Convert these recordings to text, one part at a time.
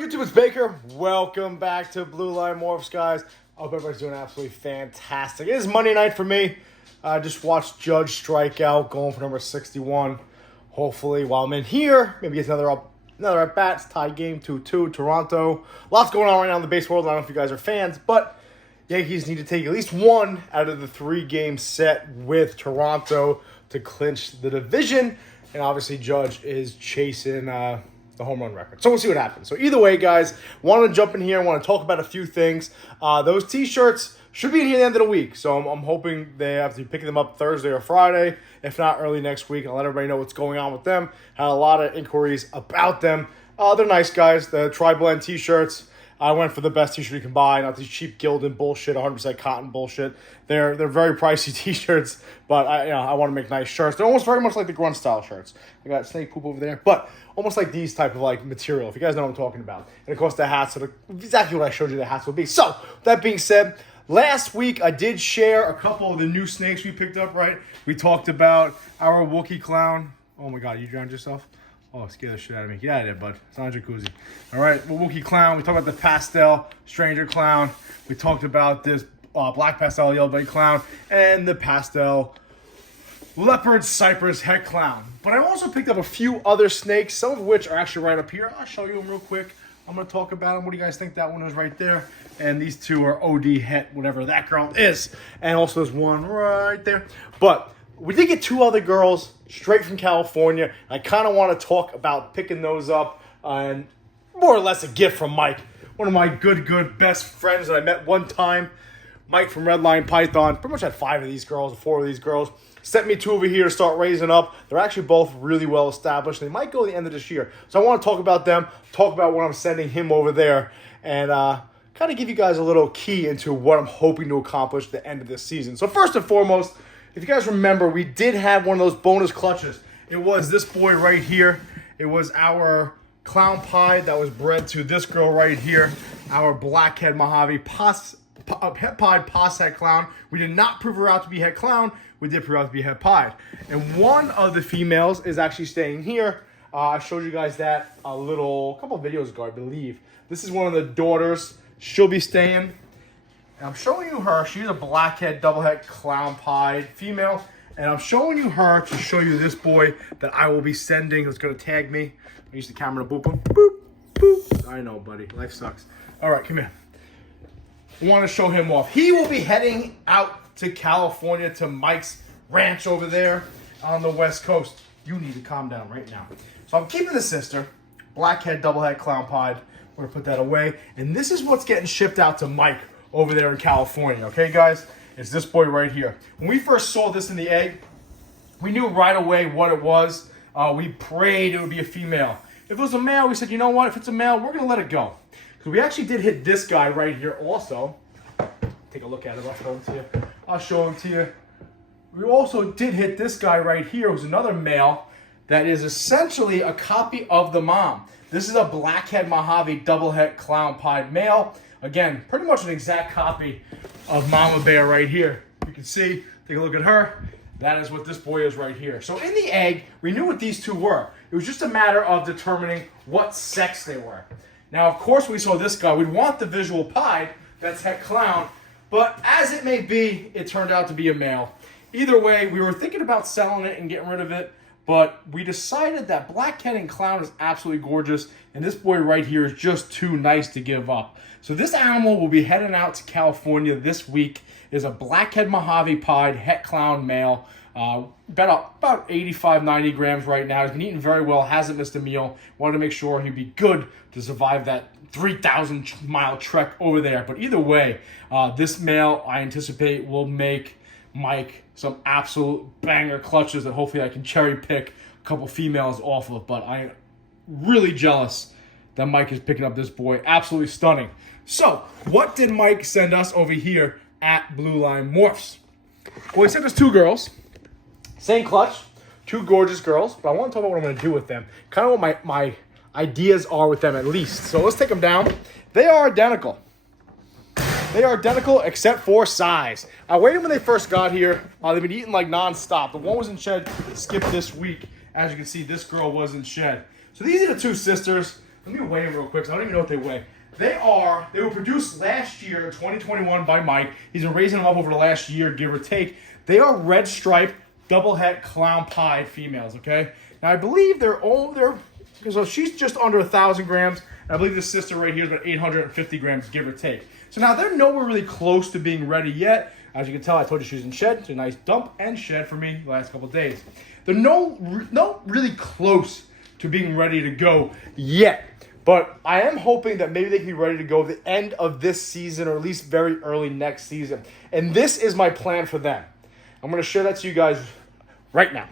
YouTube? It's Baker. Welcome back to Blue Line Morphs, guys. I hope everybody's doing absolutely fantastic. It is Monday night for me. I just watched Judge strike out, going for number 61. Hopefully, while I'm in here, maybe get another at bat. Tie game 2-2, Toronto. Lots going on right now in the base world. I don't know if you guys are fans, but Yankees need to take at least one out of the 3-game set with Toronto to clinch the division. And obviously, Judge is chasing the home run record. So we'll see what happens. So either way, guys, want to jump in here. I want to talk about a few things. Those T-shirts should be in here at the end of the week. So I'm hoping they have to be picking them up Thursday or Friday, if not early next week. I'll let everybody know what's going on with them. Had a lot of inquiries about them. They're nice, guys. The Tri-Blend T-shirts. I went for the best T-shirt you can buy, not these cheap Gildan bullshit, 100% cotton bullshit. They're very pricey T-shirts, but I want to make nice shirts. They're almost very much like the grunge style shirts. I got snake poop over there, but almost like these type of like material, if you guys know what I'm talking about. And of course the hats are exactly what I showed you the hats will be. So that being said, last week I did share a couple of the new snakes we picked up. Right, we talked about our Wookiee clown. Oh my God, you drowned yourself. Oh, scare the shit out of me. Get out of there, bud. It's not a jacuzzi. All right, well, Wookiee clown. We talked about the pastel stranger clown. We talked about this black pastel yellow belly clown and the pastel leopard cypress head clown. But I also picked up a few other snakes, some of which are actually right up here. I'll show you them real quick. I'm going to talk about them. What do you guys think? That one is right there. And these two are OD het, whatever that girl is. And also there's one right there. But we did get two other girls straight from California. I kind of want to talk about picking those up and more or less a gift from Mike, one of my good best friends that I met one time. Mike from Redline Pythons, pretty much had 5 of these girls, 4 of these girls. Sent me 2 over here to start raising up. They're actually both really well established. They might go to the end of this year. So I want to talk about them, talk about what I'm sending him over there, and kind of give you guys a little key into what I'm hoping to accomplish at the end of this season. So first and foremost, if you guys remember, we did have one of those bonus clutches. It was this boy right here. It was our clown pie that was bred to this girl right here, our blackhead Mojave het pied pos het clown. We did not prove her out to be het clown. We did prove her out to be het pied. And one of the females is actually staying here. I showed you guys that a couple of videos ago, I believe. This is one of the daughters. She'll be staying. And I'm showing you her. She's a blackhead, doublehead, clown pied female. And I'm showing you her to show you this boy that I will be sending. That's going to tag me. I use the camera to boop him. Boop, boop. I know, buddy. Life sucks. All right, come here. I want to show him off. He will be heading out to California to Mike's ranch over there on the West Coast. You need to calm down right now. So I'm keeping the sister. Blackhead, doublehead, clown pied. We're going to put that away. And this is what's getting shipped out to Mike over there in California, okay, guys? It's this boy right here. When we first saw this in the egg, we knew right away what it was. We prayed it would be a female. If it was a male, we said, you know what? If it's a male, we're going to let it go. Because we actually did hit this guy right here also. Take a look at it. I'll show him to you. I'll show him to you. We also did hit this guy right here, who's another male that is essentially a copy of the mom. This is a blackhead Mojave doublehead clown pied male. Again, pretty much an exact copy of Mama Bear right here. You can see, take a look at her. That is what this boy is right here. So in the egg, we knew what these two were. It was just a matter of determining what sex they were. Now, of course, we saw this guy. We'd want the visual pied, that's het clown. But as it may be, it turned out to be a male. Either way, we were thinking about selling it and getting rid of it. But we decided that blackhead and clown is absolutely gorgeous. And this boy right here is just too nice to give up. So this animal will be heading out to California this week. Is a blackhead Mojave pied het clown male. About 85, 90 grams right now. He's been eating very well, hasn't missed a meal. Wanted to make sure he'd be good to survive that 3,000-mile trek over there. But either way, this male, I anticipate, will make Mike some absolute banger clutches that hopefully I can cherry pick a couple females off of. But I am really jealous that Mike is picking up this boy. Absolutely stunning. So, what did Mike send us over here at Blue Line Morphs? Well, he sent us 2 girls. Same clutch. 2 gorgeous girls. But I want to talk about what I'm going to do with them. Kind of what my ideas are with them at least. So let's take them down. They are identical. They are identical except for size. I waited when they first got here. They've been eating like nonstop. The one was in shed, skipped this week. As you can see, this girl was in shed. So these are the 2 sisters. Let me weigh them real quick, 'cause I don't even know what they weigh. They were produced last year, 2021, by Mike. He's been raising them up over the last year, give or take. They are red stripe, double het clown pied females, okay? Now, I believe so she's just under 1,000 grams, and I believe this sister right here is about 850 grams, give or take. So now they're nowhere really close to being ready yet. As you can tell, I told you she was in shed. It's a nice dump and shed for me the last couple of days. They're no really close to being ready to go yet. But I am hoping that maybe they can be ready to go at the end of this season, or at least very early next season. And this is my plan for them. I'm going to share that to you guys right now.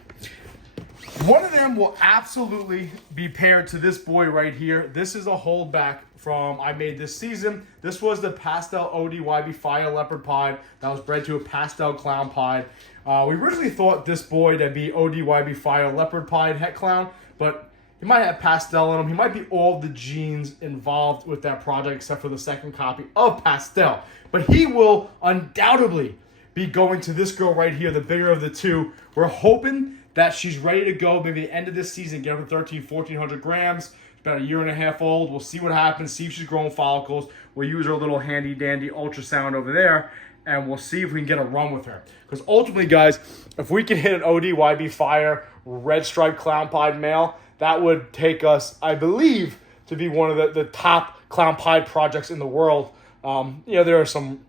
One of them will absolutely be paired to this boy right here. This is a holdback from I made this season. This was the pastel ODYB Fire Leopard Pied that was bred to a pastel clown pied. We originally thought this boy to be ODYB Fire Leopard Pied Het Clown, but he might have pastel in him. He might be all the genes involved with that project except for the second copy of pastel. But he will undoubtedly be going to this girl right here, the bigger of the two. We're hoping that she's ready to go maybe the end of this season, get up to 1,400 grams. About a year and a half old. We'll see what happens, see if she's growing follicles. We'll use our little handy dandy ultrasound over there, and we'll see if we can get a run with her. Because ultimately, guys, if we can hit an ODYB Fire red striped clown pied male, that would take us, I believe, to be one of the top clown pied projects in the world. There are some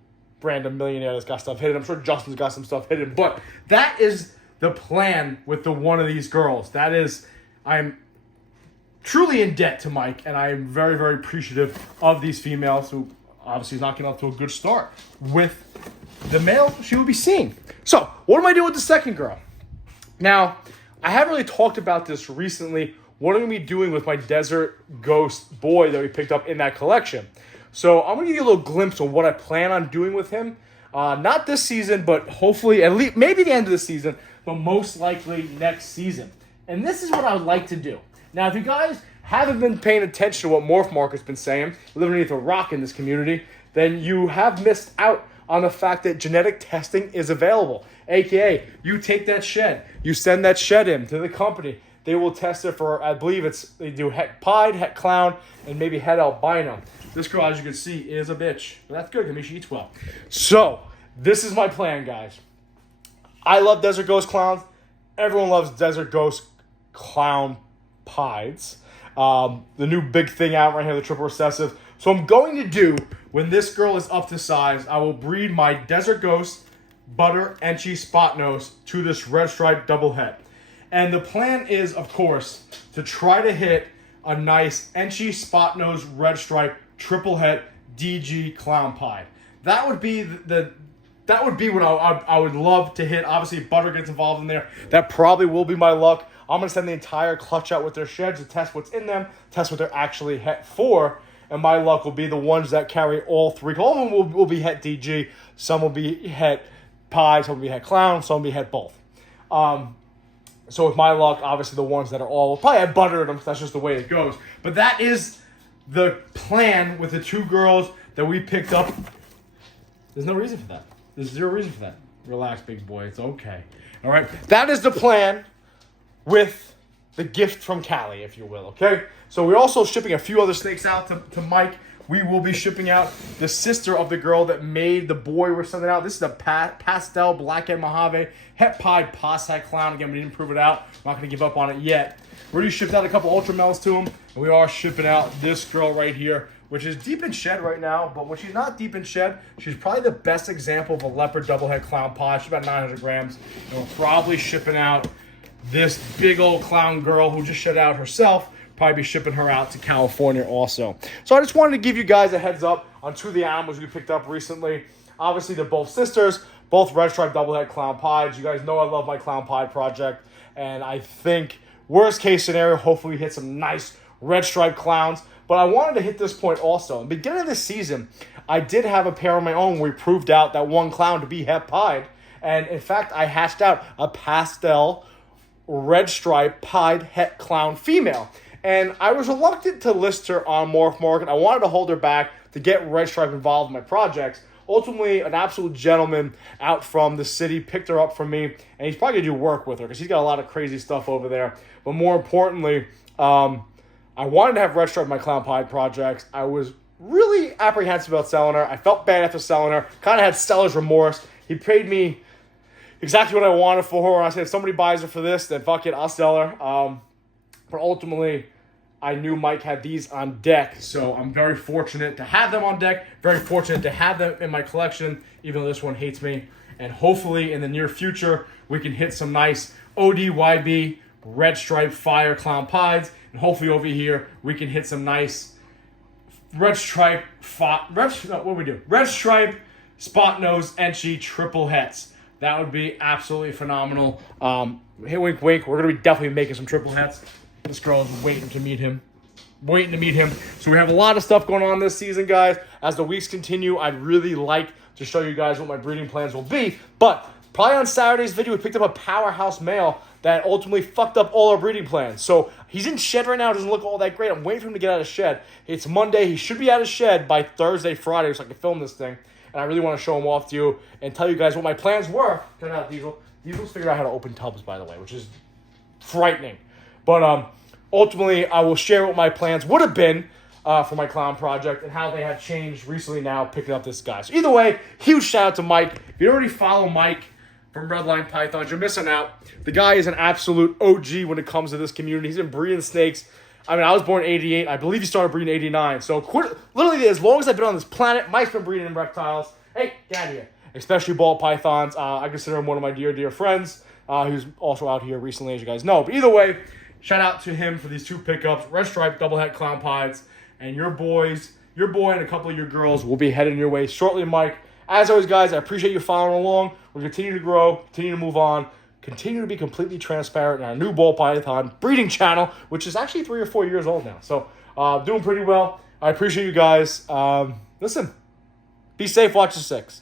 random millionaire that's got stuff hidden. I'm sure Justin's got some stuff hidden. But that is the plan with the one of these girls. That is, I'm truly in debt to Mike, and I am very, very appreciative of these females who obviously is knocking off to a good start with the male she will be seeing. So, what am I doing with the second girl? Now, I haven't really talked about this recently. What am I going to be doing with my Desert Ghost boy that we picked up in that collection? So, I'm going to give you a little glimpse of what I plan on doing with him. Not this season, but hopefully, at least maybe the end of the season, but most likely next season. And this is what I would like to do. Now, if you guys haven't been paying attention to what Morph Market's been saying, living underneath a rock in this community, then you have missed out on the fact that genetic testing is available. AKA, you take that shed, you send that shed in to the company. They will test it for, I believe they do het pied, het clown, and maybe het albino. This girl, as you can see, is a bitch. But that's good, because I mean, she eats well. So, this is my plan, guys. I love Desert Ghost Clowns. Everyone loves Desert Ghost Clown Pieds. The new big thing out right here, the triple recessive. So I'm going to do, when this girl is up to size, I will breed my Desert Ghost Butter Enchi Spot Nose to this red stripe double het. And the plan is, of course, to try to hit a nice Enchi Spot Nose red stripe triple het DG Clown Pied. That would be that would be what I would love to hit. Obviously, if Butter gets involved in there, that probably will be my luck. I'm going to send the entire clutch out with their sheds to test what's in them, test what they're actually het for, and my luck will be the ones that carry all three. All of them will be het DG. Some will be het Pie, some will be het Clown, some will be het both. So with my luck, obviously the ones that are all will probably have Butter in them, because that's just the way it goes. But that is the plan with the two girls that we picked up. There's no reason for that. There's zero reason for that. Relax, big boy. It's okay. All right? That is the plan with the gift from Cali, if you will, okay? So we're also shipping a few other snakes out to Mike. We will be shipping out the sister of the girl that made the boy we're sending out. This is a pastel blackhead Mojave het pied pos het clown. Again, we didn't prove it out. I'm not going to give up on it yet. We already shipped out a couple ultra males to him, and we are shipping out this girl right here, which is deep in shed right now. But when she's not deep in shed, she's probably the best example of a leopard double het clown pod. She's about 900 grams, and we're probably shipping out this big old clown girl who just shed out herself. Probably be shipping her out to California also. So I just wanted to give you guys a heads up on two of the animals we picked up recently. Obviously, they're both sisters, both red stripe double het clown pieds. You guys know I love my clown pied project, and I think worst case scenario, hopefully we hit some nice red stripe clowns. But I wanted to hit this point also. In the beginning of this season, I did have a pair of my own where we proved out that one clown to be het pied. And in fact, I hatched out a pastel red stripe pied het clown female. And I was reluctant to list her on Morph Market. I wanted to hold her back to get Red Stripe involved in my projects. Ultimately, an absolute gentleman out from the city picked her up from me, and he's probably going to do work with her because he's got a lot of crazy stuff over there. But more importantly, I I wanted to have Red Stripe in my Clown Pied projects. I was really apprehensive about selling her. I felt bad after selling her. Kind of had seller's remorse. He paid me exactly what I wanted for her. And I said, if somebody buys her for this, then fuck it, I'll sell her. But ultimately, I knew Mike had these on deck, so I'm very fortunate to have them on deck. Very fortunate to have them in my collection, even though this one hates me. And hopefully, in the near future, we can hit some nice ODYB Red Stripe Fire Clown Pieds. And hopefully over here, we can hit some nice Red Stripe Red Stripe Spot Nose Enchi Triple Hets. That would be absolutely phenomenal. Hey, wink, wink. We're going to be definitely making some triple hets. This girl is waiting to meet him. So we have a lot of stuff going on this season, guys. As the weeks continue, I'd really like to show you guys what my breeding plans will be. But probably on Saturday's video, we picked up a powerhouse male that ultimately fucked up all our breeding plans. So he's in shed right now. It doesn't look all that great. I'm waiting for him to get out of shed. It's Monday. He should be out of shed by Thursday, Friday, so I can film this thing. And I really want to show him off to you and tell you guys what my plans were. Turn out Diesel. Diesel's figured out how to open tubs, by the way, which is frightening. But ultimately, I will share what my plans would have been for my clown project and how they have changed recently now picking up this guy. So either way, huge shout out to Mike. If you already follow Mike from Redline Pythons, you're missing out. The guy is an absolute OG when it comes to this community. He's been breeding snakes. I mean, I was born in 88. I believe he started breeding in 89. So literally, as long as I've been on this planet, Mike's been breeding in reptiles. Hey, get out of here. Especially ball pythons. I consider him one of my dear, dear friends. Who's also out here recently, as you guys know. But either way, shout out to him for these two pickups. Red Stripe, double het Clown Pieds. And your boy and a couple of your girls will be heading your way shortly, Mike. As always, guys, I appreciate you following along. We'll continue to grow, continue to move on, continue to be completely transparent in our new ball python breeding channel, which is actually 3 or 4 years old now. So, doing pretty well. I appreciate you guys. Listen, be safe, watch the 6.